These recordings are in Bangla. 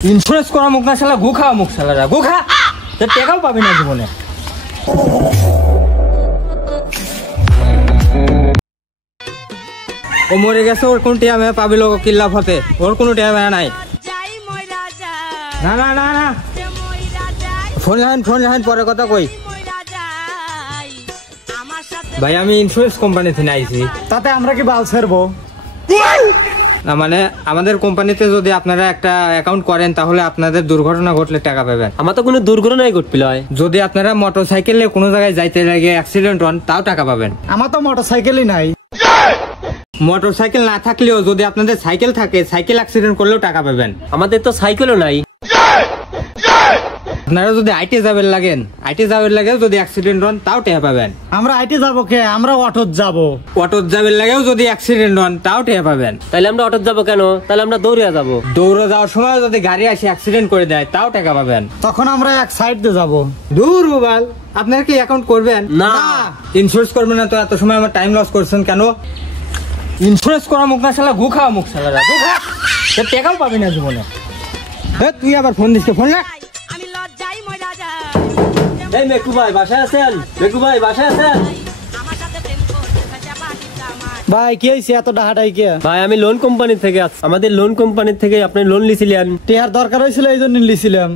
ইন্স্যুরেন্স করা মুখ না শালা গু খাওয়া মুখ শালারা গু খা টাকাও পাবি না জীবনে। ও মরে গেছে, ওর কোন টিয়া মেয়ে পাবি লোক কিল্লা ফতে, ওর কোনো টিয়া মেয়ে নাই। না না না না ফোন লাগান পরে কথা কই। ভাই আমি ইন্স্যুরেন্স কোম্পানি থেকে আইছি। তাতে আমরা কি বাল ছাড়বো? না মানে আমাদের কোম্পানিতে যদি আপনারা একটা অ্যাকাউন্ট করেন তাহলে আপনাদের দুর্ঘটনা ঘটলে টাকা পাবেন। আমার তো কোনো দুর্ঘটনাই ঘটছিল। যদি আপনারা মোটরসাইকেলে কোনো জায়গায় যাইতে লাগে অ্যাক্সিডেন্ট হন তাও টাকা পাবেন। আমার তো মোটরসাইকেলই নাই। মোটরসাইকেল না থাকলেও যদি আপনাদের সাইকেল থাকে সাইকেল অ্যাক্সিডেন্ট করলেও টাকা পাবেন। আমাদের তো সাইকেলও নাই। আপনারা যদি আইটি যাবেন লাগে যদি অ্যাক্সিডেন্ট হন তাও টাকা পাবেন। আমরা আইটি যাবো কে? আমরা অটোত যাবো। অটোত যাবেন লাগেও যদি অ্যাক্সিডেন্ট হন তাও টাকা পাবেন। তাহলে আমরা অটোত যাবো কেন? তাহলে আমরা দৌড়ে যাবো। দৌড়ে যাওয়ার সময় যদি গাড়ি আসে অ্যাক্সিডেন্ট করে দেয় তাও টাকা পাবেন। তখন আমরা এক সাইড দিয়ে যাবো। দূর বাল, আপনারা কি অ্যাকাউন্ট করবেন? না। ইন্স্যুরেন্স করবেন না তো এত সময় আমার টাইম লস করছেন কেন? ইন্স্যুরেন্স করা মুখ না শালা গু খাওয়া মুখ শালারা গু খা টাকাও পাবি না জীবনে। তুই আবার ফোন দিস, ফোন না। এই মেকু ভাই বাসায় আছেন? মেকু ভাই বাসায় আছেন? ভাই কি হয়েছে এত ডাহাটাই কে? ভাই আমি লোন কোম্পানি থেকে আছি। আমাদের লোন কোম্পানি থেকে আপনি লোন লিছিলেন। টেহার দরকার হয়েছিল এই জন্য লিছিলাম।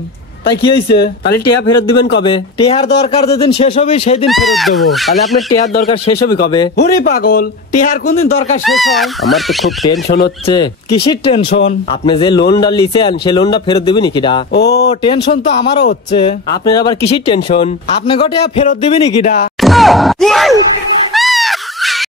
তাই কি হয়েছে? তাহলে টিয়া ফেরত দিবেন কবে? টেহার দরকার যেদিন শেষ হবে সেই দিন ফেরত দেবো। তাহলে আপনার টিয়ার দরকার শেষ হবে কবে? হুরি পাগল, টেহার কোন দিন দরকার শেষ হয়? আমার তো খুব টেনশন হচ্ছে। কিসের টেনশন? আপনি যে লোনটা লিছেন সে লোনটা ফেরত দিবেন কিডা? ও টেনশন তো আমারও হচ্ছে। আপনার আবার কিসের টেনশন? আপনি গোটে ফেরত দিবেন কিডা?